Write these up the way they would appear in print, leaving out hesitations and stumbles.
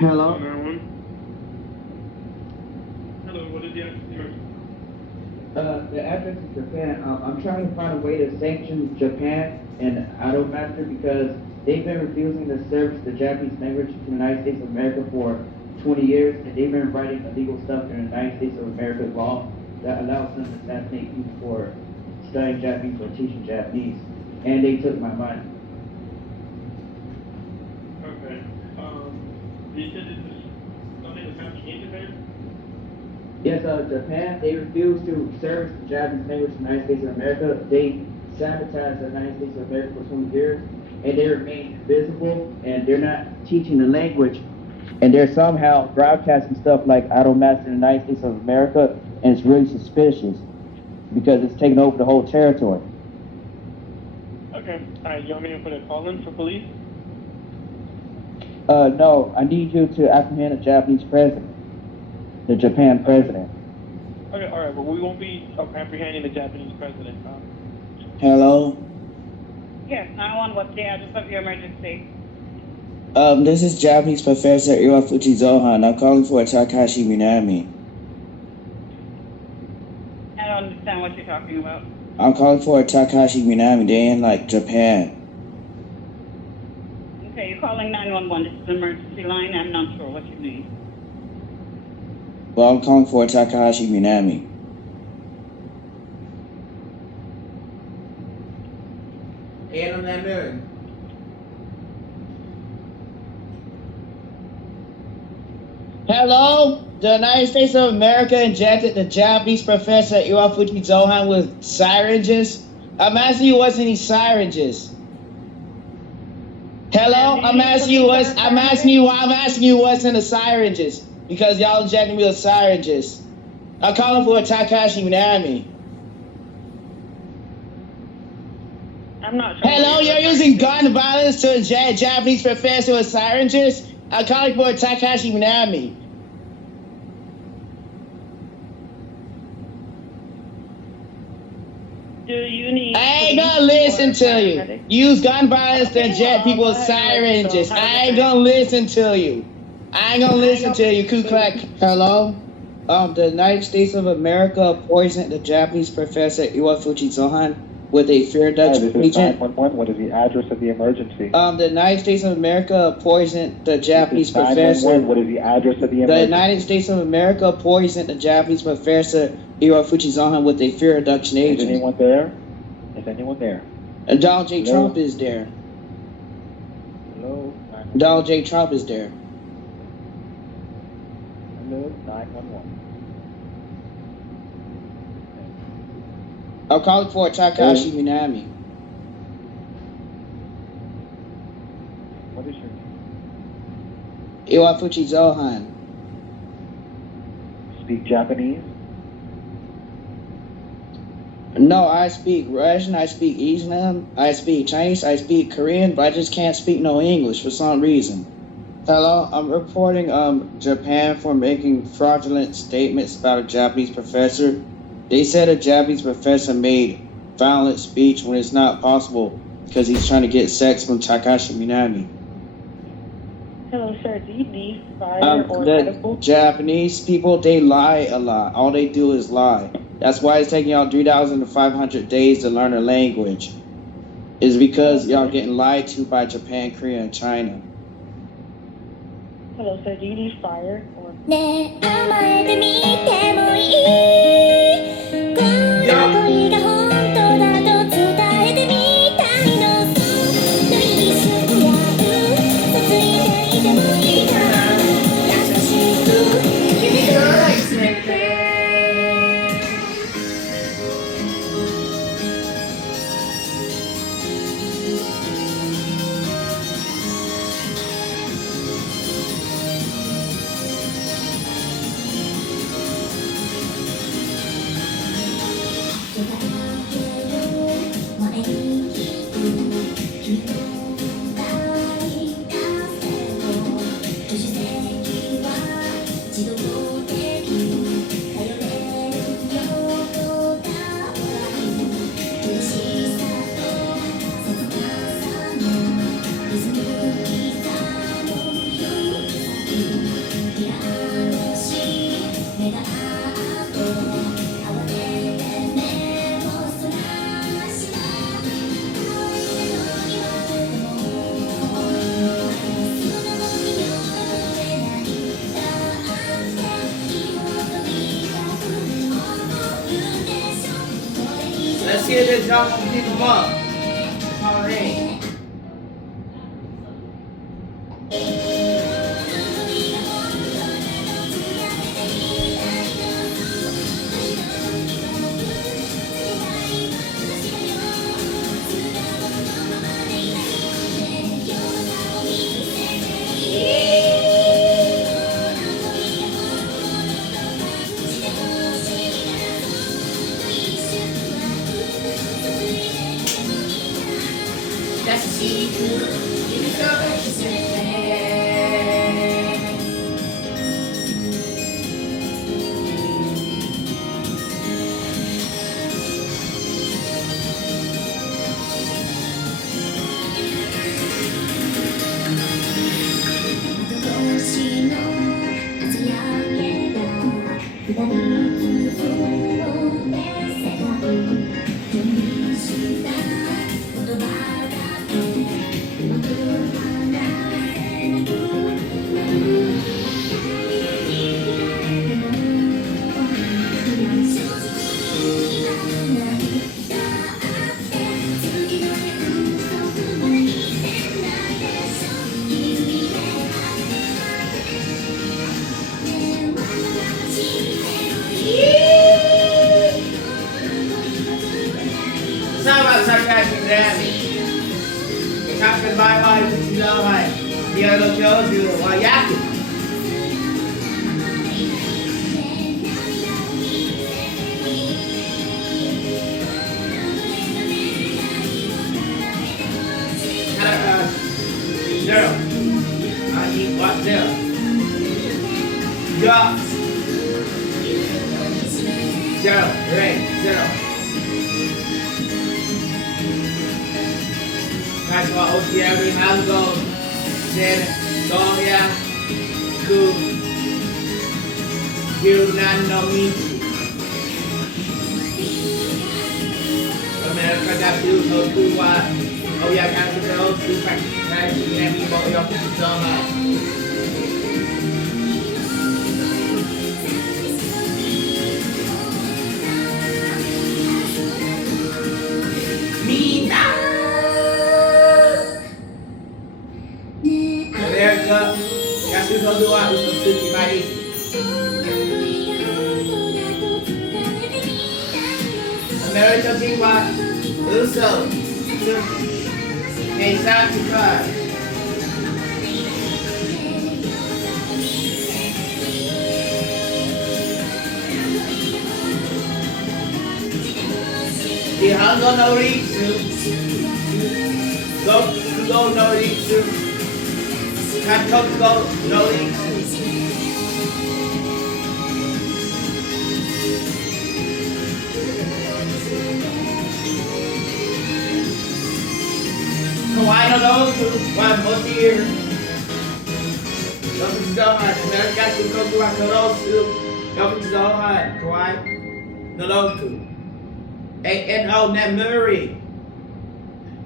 Hello? Hello, what is the address? The address is Japan. I'm trying to find a way to sanction Japan and Automaster because they've been refusing to service the Japanese language to the United States of America for 20 years, and they've been writing illegal stuff in the United States of America's law that allows them to assassinate people for studying Japanese or teaching Japanese, and they took my money. Okay. You said this is something that's happening in Japan? Yes, Japan, they refuse to service the Japanese language in the United States of America. They sabotaged the United States of America for 20 years, and they remain invisible, and they're not teaching the language, and they're somehow broadcasting stuff like I don't master the United States of America, and it's really suspicious because it's taking over the whole territory. Okay. Alright, you want me to put a call in for police? No, I need you to apprehend the Japanese president, the Japan president. Okay, alright, but we won't be apprehending the Japanese president. Hello? Yes, 911, what's the address of your emergency? This is Japanese Professor Iwafuchi Zohan. I'm calling for Takashi Minami. I don't understand what you're talking about. I'm calling for Takashi Minami. They're in, Japan. Okay, you're calling 911. This is an emergency line. I'm not sure what you need. Well, I'm calling for Takashi Minami. Hand on that mirror. Hello? The United States of America injected the Japanese professor Iwafuchi Zohan with syringes. I'm asking you what's any syringes. Hello? I'm asking you what's in the syringes. Because y'all injecting me with syringes. I'm calling for Takashi Minami. I'm not sure. Hello, you're using gun violence to inject Japanese professor with syringes? I'm calling for Takashi Minami. Do you need... I ain't gonna listen to you. Use gun violence to inject people with syringes. I ain't gonna listen to you. I ain't gonna listen to you, Ku Klux. Hello? The United States of America poisoned the Japanese professor Iwafuchi Zohan with a fear reduction agent. 911. What is the address of the emergency? The United States of America poisoned the Japanese professor. What is the address of the emergency? The United States of America poisoned the Japanese professor Iwafuchi Zohan with a fear reduction agent. Is anyone there? Is anyone there? And Donald J. Hello? Trump is there. Hello? Donald J. Trump is there. Hello? 911. I'm calling for Takashi Minami. What is your name? Iwafuchi Zohan. Speak Japanese? No, I speak Russian, I speak Islam, I speak Chinese, I speak Korean, but I just can't speak no English for some reason. Hello, I'm reporting Japan for making fraudulent statements about a Japanese professor. They said a Japanese professor made violent speech when it's not possible because he's trying to get sex from Takashi Minami. Hello, sir. Do you need fire or The medical? Japanese people, they lie a lot. All they do is lie. That's why it's taking y'all 3,500 days to learn a language. It's because y'all getting lied to by Japan, Korea, and China. Hello, sir. Do you need fire or... ねえ甘えてみてもいいこんな恋が本当だと伝えてみたいのそっと一緒にやるとついていてもいいから優しく指を抱きしめて Let's see if this y'all gonna keep them up. All right.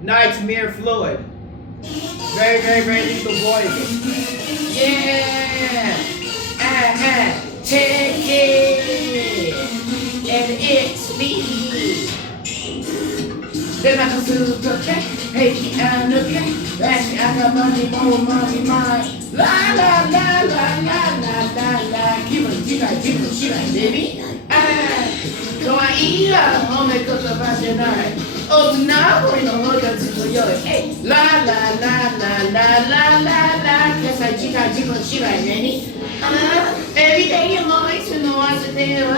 Nightmare fluid. Very, very, very lethal poison. Yeah! Take it! And it's me! Then I can do the check. Hey, and the check. That's I got money, more money, mine. La la la la la la la la. Give it, give it, baby. So I eat up, homie, cause of us tonight. Oh, now we're in the hood to yo. Hey, la la la la la la la la. Guess I chica, baby. Every day you're going to know what's there.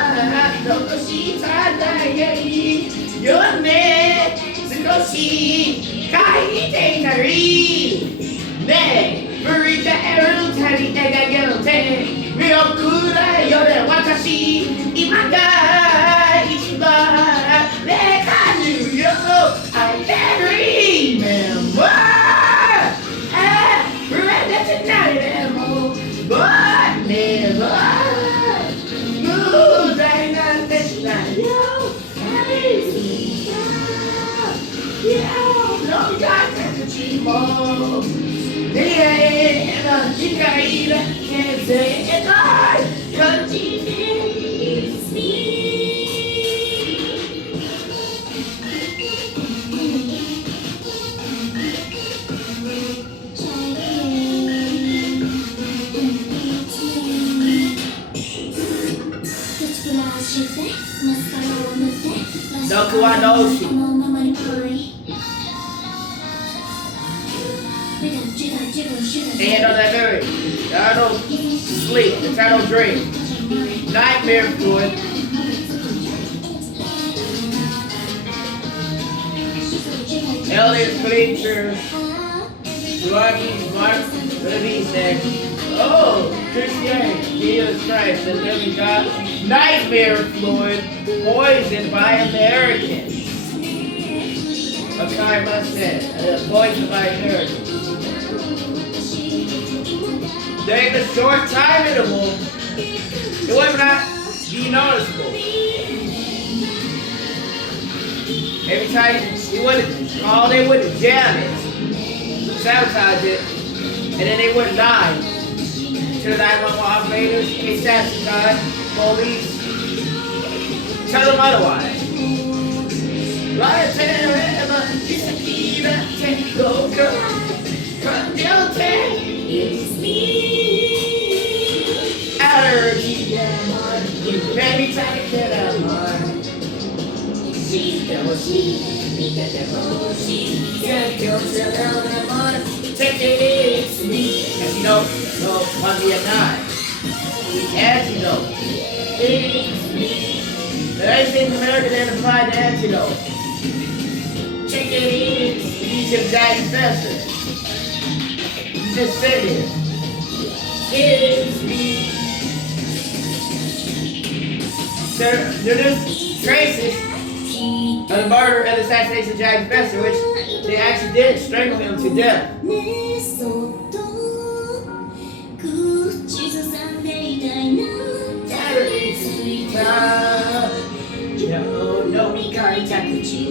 Don't she try to you're mad. So she can't eatねえ、振り返るたび手がけの手見送られよで私今が一番ねかるよ I can't remember Ready tonight but never Good day not this night Yo, no, God, that's a more. Yeah, she can't say it all. Cause she needs me. Doku wa Noshi. And on that very eternal sleep, eternal dream, nightmare fluid. Alien creatures, druggies, marks, the beast there. Oh, Christianity, Jesus Christ, the living God. Nightmare fluid poisoned by Americans. Okay, must say, poisoned by Americans. During the short time interval, it would not be noticeable. Every time he would call, they would jam it, sabotage it, and then they would die. To the 911 operators, case sabotage, police, tell them otherwise. Right there, it's me. Allergy, you made me take it out, man. Take it easy. As you know, no, 1 Vietnam. Antidote. There ain't things America that apply the antidote. Take it easy. Egypt Jack Professor. Just sit here. It's me. There is traces of the murder and assassination of Jack Professor, which they actually did strangle him to death. No, we contact with you.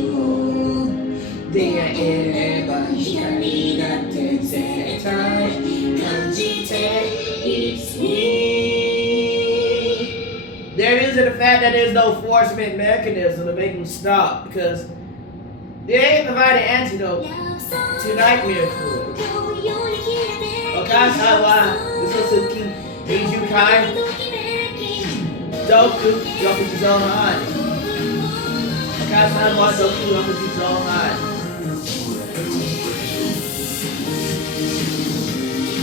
There is the fact that there's no enforcement mechanism to make them stop because they ain't provided antidote to nightmare fluid. Okasawa, Suzuki, Ijukai, Doku, Yokuzuzohan. Okasawa, Doku, Yokuzuzohan.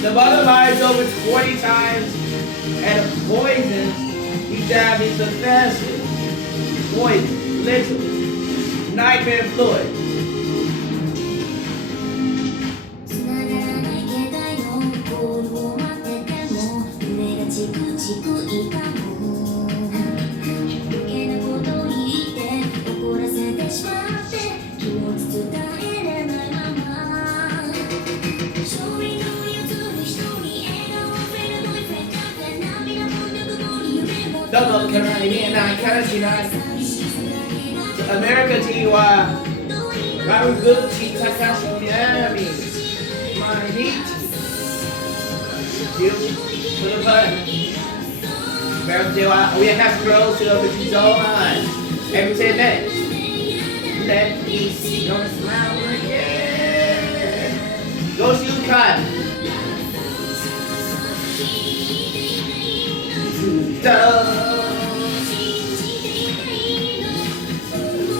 The mother lies over 20 times and poisons each time he's infested. Poison, literally. Nightmare fluid. America T.Y. Maruguchi Takashi Miami. Manichi. For the button. America T.Y. We have scrolls to over to Zohan. Every 10 minutes. Let me see your smile again. Go shoot cotton.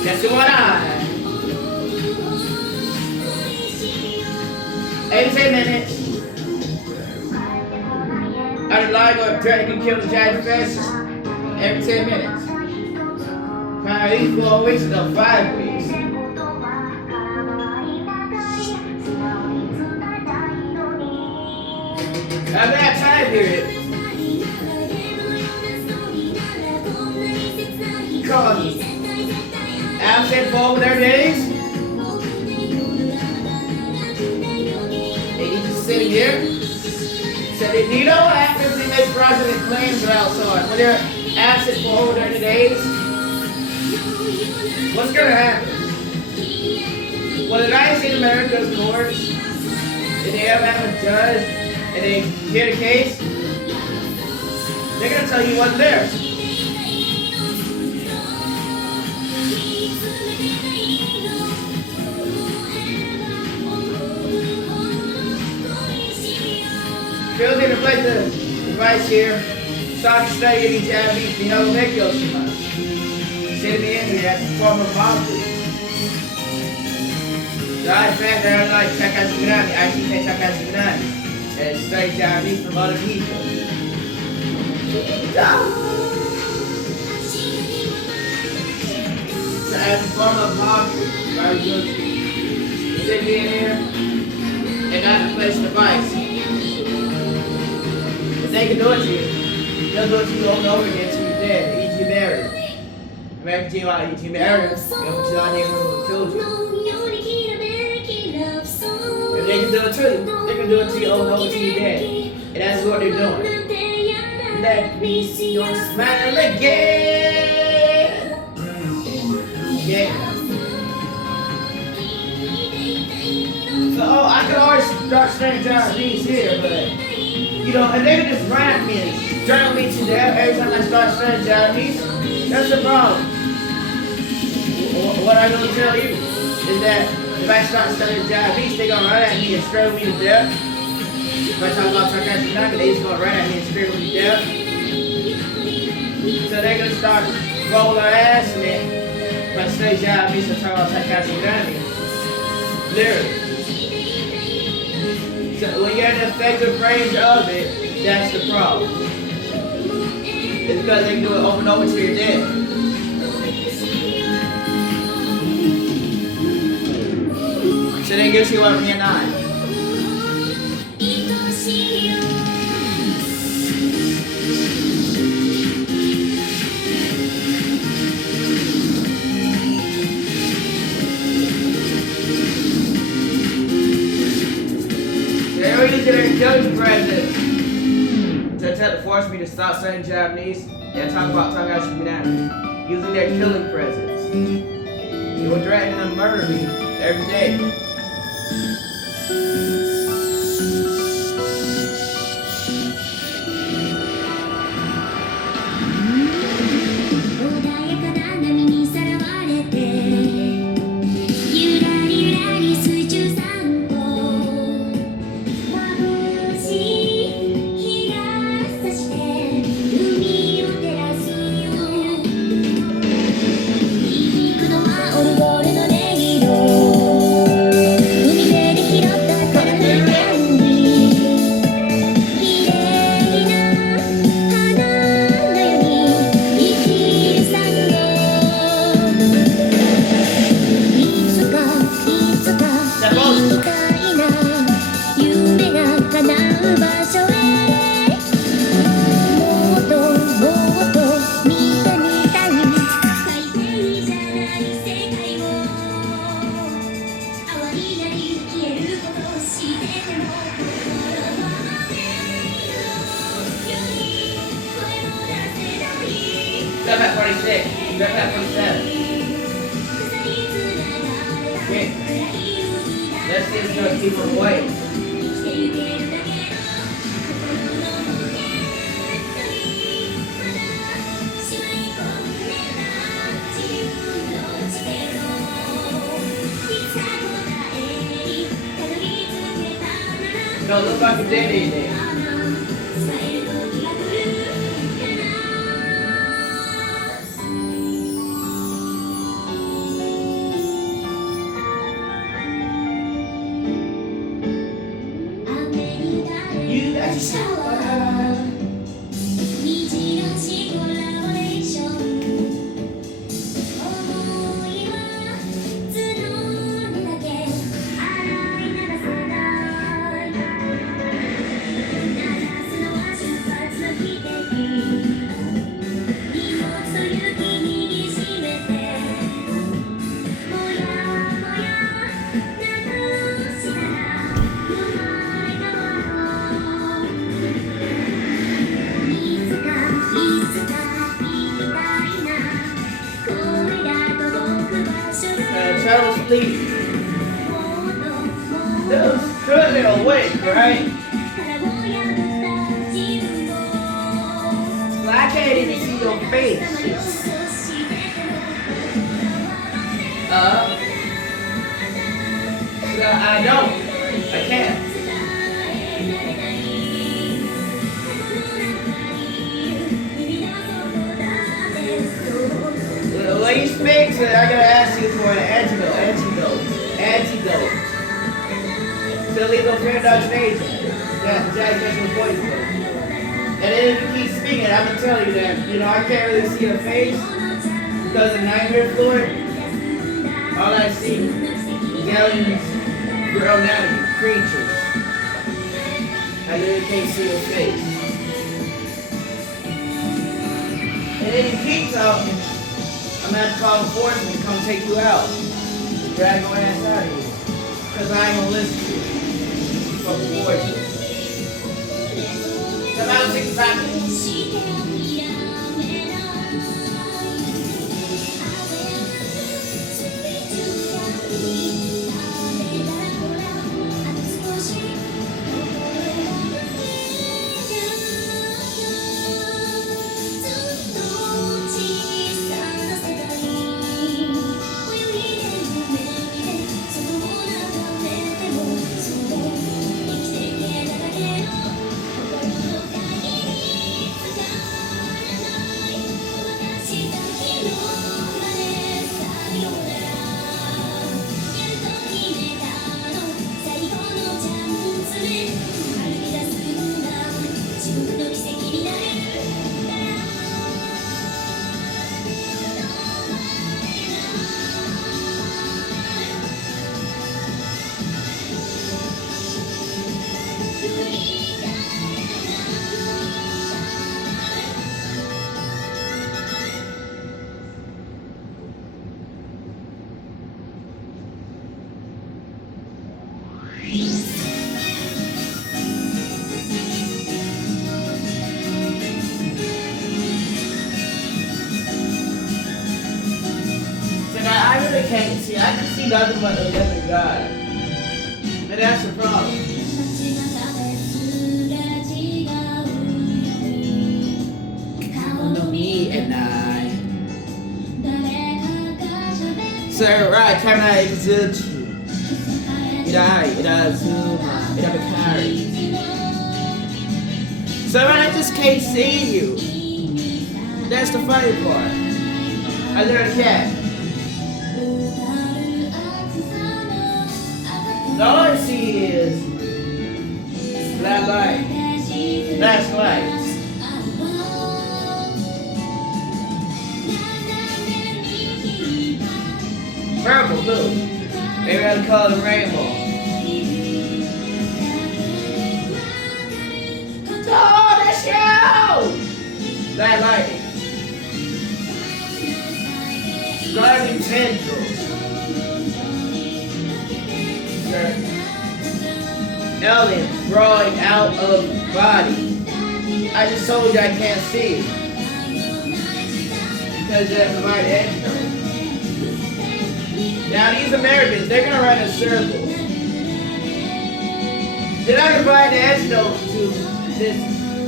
That's the one eye. 87 minutes. I'd like to try to kill the giant professor every 10 minutes. These 4 weeks ago, 5 weeks. I've got time period. Because absent for their days. They need to sit here. So they need no actors in this fraudulent claims are outside. When they're absent for over 30 days, what's going to happen? When the United States of America's courts, if they ever have a judge and they hear the case, they're going to tell you what's there. like the device here. Start to study any Japanese, you know, make your shimasu. Send me in here as a form of boundary. So I fact that I like Takashi Minami, I see Takashi Minami, and study Japanese from other people. So as a form of boundary, very good. Sit me in here and not replace the device. If they can do it to you, they'll do it to you over and over again until you're dead, eat you buried. American team out, eat you buried, you'll put you out there with children. If they can do it to you, they can do it to you over and over until you're dead. And that's what they're doing. Let me see your smile again. Yeah. So, I can always start studying Japanese here, but, you know, and they can just rap me and drown me to death every time I start studying Japanese. That's the problem. What I'm going to tell you is that if I start studying Japanese, they're going to run at me and strangle me to death. If I talk about Takashi Minami, they're just going to run at me and strangle me to death. So they're going to start rolling their ass in it. If I study Japanese and talk about Takashi Minami. Literally. So when you're in the effective range of it, that's the problem. It's because they can do it over and over till you're dead. So they get you up from your 9. They were using their judge president to attempt to force me to stop studying Japanese and talk about Takashi Minami, using their killing presence. They were threatening to murder me every day. Step at 46. Step at 47. Okay. Let's see if it's going to keep them away. Don't look like a dead anything. Travel sleep. Those currently awake, right? Well, I can't even see your face. I don't. I can't. speaks, I gotta ask you for an antidote to illegal paradox agent. Jack Jackson poison. And then if you keep speaking, I'm gonna tell you that, you know, I can't really see your face because of nightmare fluid. All I see is galleons, girl anatomy, creatures. I literally can't see your face. And then you keep talking, I'm gonna have to call enforcement to come take you out. Drag your ass out of here. Cause I ain't gonna listen to you. Fucking poison. Come out and take the back. Can't see. I can see nothing but the living God. And that's the problem. Follow me and I. Sir, right, can I exert you? It carry. Sir, I just can't see you. That's the funny part. I learned a cat. All I see is black lights. Purple, blue. They rather call it a rainbow. Oh, that's you! Black lightning. Driving tendrils. Alien growing out of body. I just told you I can't see it. Because you have the right antidote. Now these Americans, they're gonna run in circles. They're not gonna find the antidote to this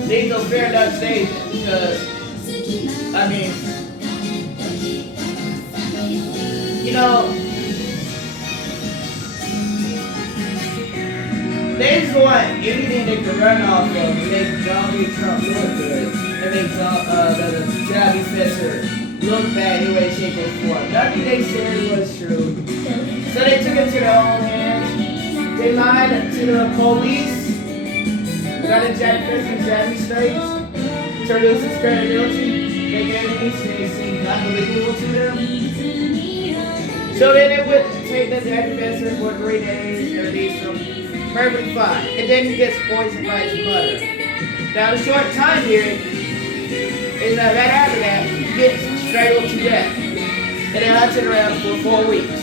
lethal paradox agent because, I mean, you know, they just want anything they can run off of and make Trump look good and make the Jabby Fisher look bad in any way, shape, or form. Nothing they said was true. So they took it to their own hands. They lied to the police, got a Jack Fisher and Jabby Straits, to reduce his credibility. They gave they seemed not believable to them. So then they would take the Jack Fisher for 3 days and release him. Perfectly fine. And then he gets poisoned by his mother. Now the short time period is that right after that, he gets strangled to death. And then hunts it around for 4 weeks.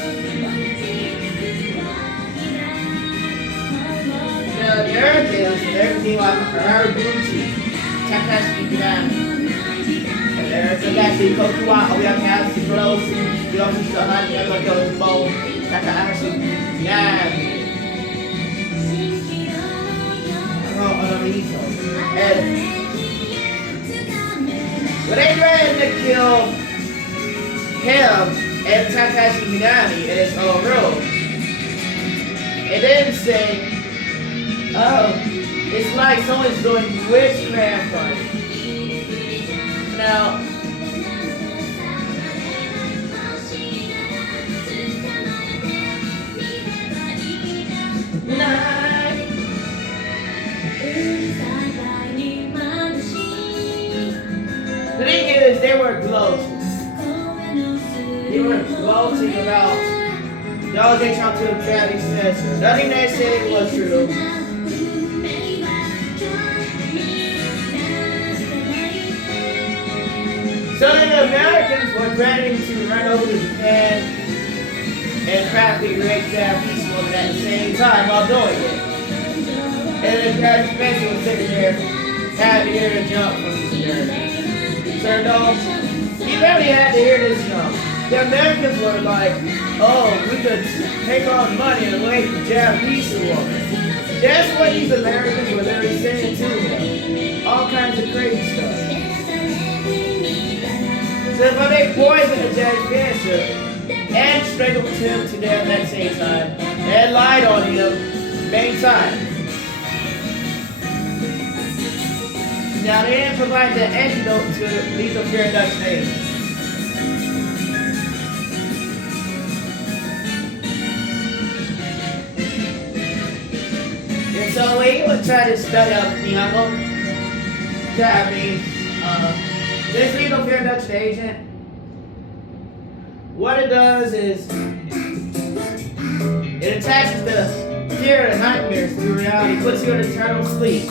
Now the earth is everything like Haraguchi, Takashi Minami. And there's a guy who goes to walk, we have to have to close, we also still have to go to the bowl, Takashi Minami. And when they tried to kill him and Takashi Minami in his own room, it didn't say, oh, it's like someone's doing witchcraft on it. Now, they talked to Travis Spencer. Nothing they said was true. So the Americans were threatening to run over to Japan and practically rape Japanese women at the same time while doing it. And then Travis Spencer was sitting there, had to hear the jump from his nerve. So no, he really had to hear this jump. The Americans were like, oh, we could take our money and away from Japanese women. That's what these Americans were literally saying to him. All kinds of crazy stuff. So but they poisoned the Jack Spencer and strangled him to death at the same time and lied on him same time. Now they didn't provide the antidote to lethal fear induction. And so when he would try to study up Nihongo, Japanese, this lethal fear induction agent, what it does is it attaches the fear and nightmares to reality, puts you in eternal sleep.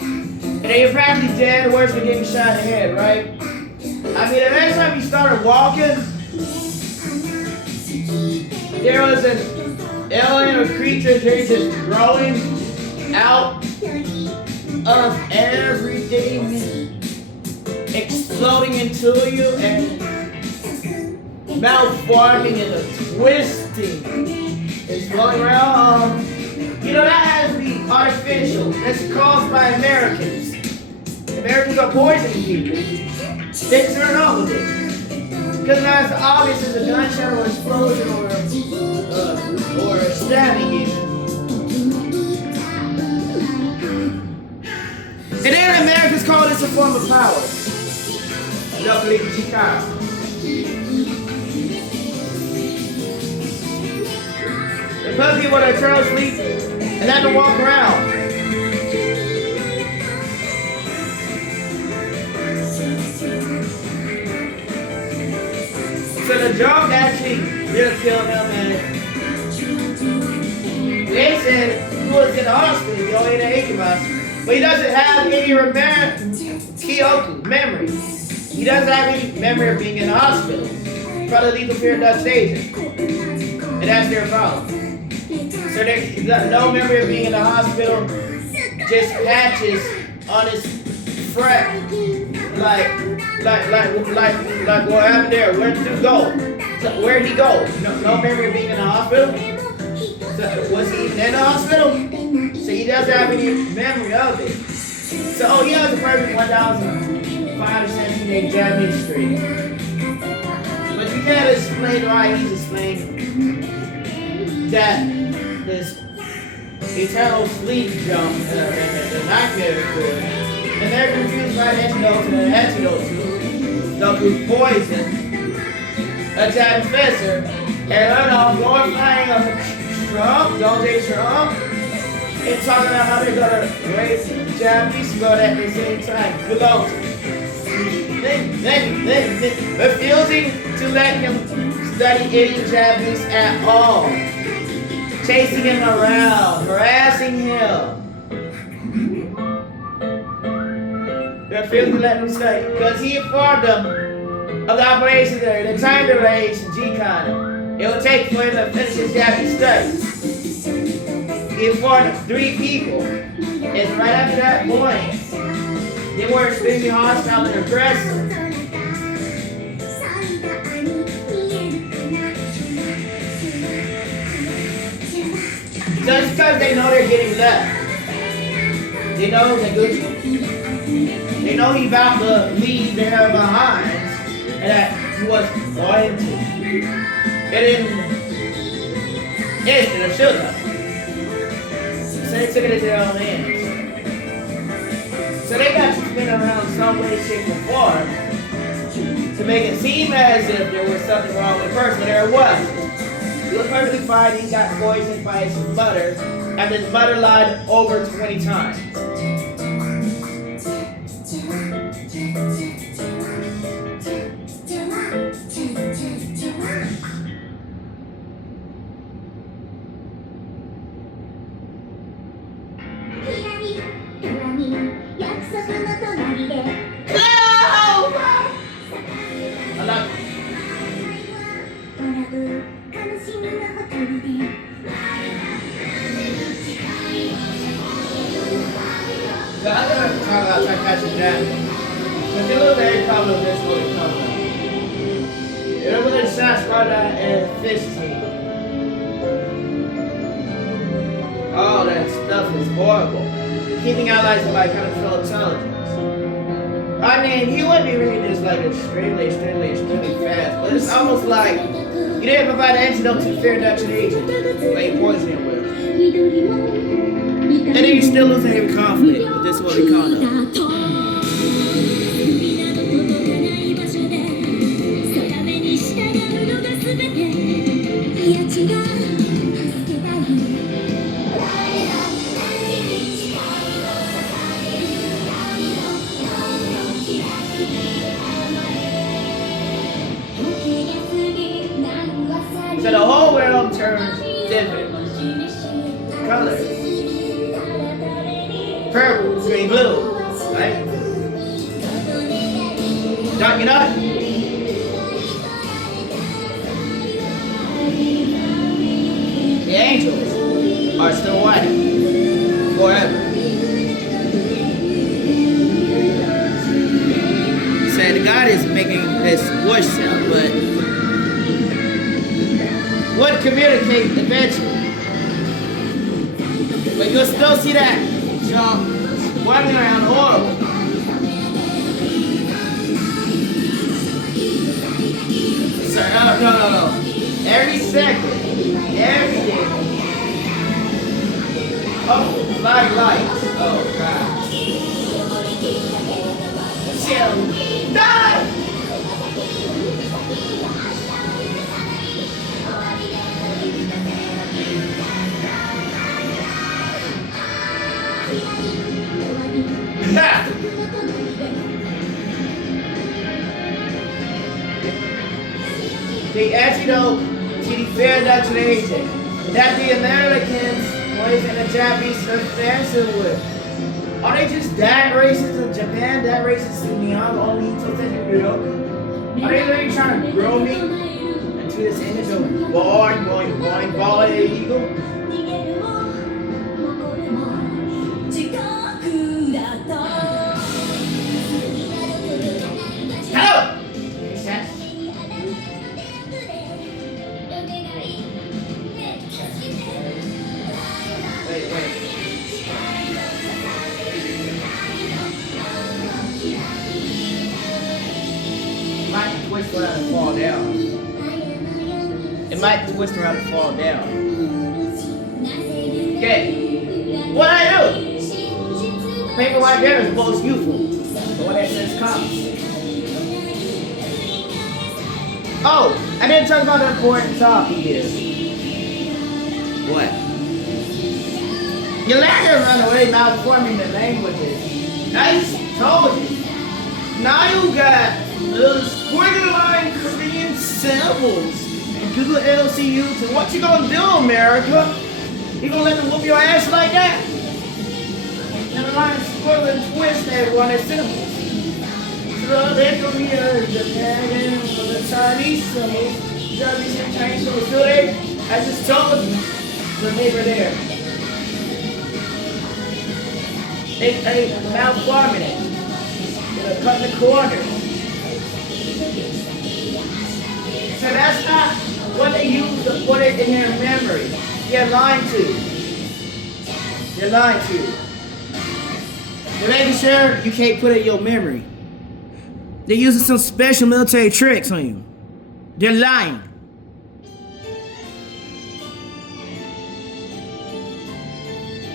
And then you're practically dead, worse than getting shot in the head, right? I mean, the next time you started walking, there was an alien or creature just growing out of everything, exploding into you and malforming and twisting. It's going around. You know, that has to be artificial. That's caused by Americans. Americans are poisoning people. They turn up with it. Because now it's obvious as a gunshot or explosion or a stabbing you. And then Americans call this a form of power. You don't believe in Chicago. They put people in eternal sleep and have to walk around. So the drug actually did kill him, and they said he was in the hospital, he only in the incubus, but he doesn't have any memory. He doesn't have any memory of being in the hospital from the lethal fear induction agent. And that's their problem. So there's no memory of being in the hospital, just patches on his front, like what happened there? Where did he go? So where'd he go? No memory of being in the hospital. So was he even in the hospital? So he doesn't have any memory of it. So he has a perfect 1,517 Japanese Street. But you can't explain why he's explaining that this eternal sleep jump the nightmare good. And they're confused by the antidote to the antidote to the poison attack Spencer. And learn on glorifying of Trump, Donald Trump, and talking about how they're gonna raise Japanese blood at the same time. Refusing to let him study any Japanese at all. Chasing him around, harassing him. They're refusing to let him study because he informed them of the operation there, the time duration, G-Con. It would take for him to finish his Japanese studies. He informed 3 people, and right after that point, they were extremely hostile and aggressive. Just because they know they're getting left. They know they're good. They know he's about to leave their behind, and that he was going to. It is the sugar. So they took it into their own hands. So they got to spin around some way, shape, or form to make it seem as if there was something wrong with the person, but there wasn't. He was perfectly fine. He got poisoned by his mother, and his mother lied over 20 times. I like So I'm gonna talk about Takashi Jam. Because it looks very popular this way coming up. It was shots right out and 15. All that stuff is horrible. Keeping out like somebody kind of feel intelligence. I mean, he wouldn't be reading this like extremely fast, but it's almost like you didn't provide an antidote to fear induction agent, like you poison him with. And then you still lose a heavy conflict, but this is what we call it. So the whole world turns different colors. Purple, green, blue, right? Dark it up. The angels are still white forever. So the God is making this whoosh sound, but would communicate eventually. But you'll still see that jump walking around horrible. So, no. Every second, every day. Oh, lights. Oh, God. Chill. Die! The antidote to the fear induction agent that the Americans poison the Japanese substantial with. Are they just that racist in Japan, that racist in Neon, only to New York? Are they really trying to grow me into this image of boing, bald eagle? Hello! Wait. It might twist around and fall down. It might twist around and fall down. Okay. What I do? Paper right there is most useful. The one that says cops. Oh, I didn't talk about the important topic here. What? You let her run away malforming the languages. I just told you. Now you got little squiggly line Korean symbols and Google LCUs. And what you gonna do, America? You gonna let them whoop your ass like that? And the line squiggle and twist everyone as symbols. So they come here, Japan and the Chinese symbols. Japanese and Chinese symbols, do they? I just told you. The neighbor there. They malforming it. They're cutting the corners. So that's not what they use to put it in their memory. You're lying to. You're lying to. They're making sure you can't put it in your memory. They're using some special military tricks on you. They're lying.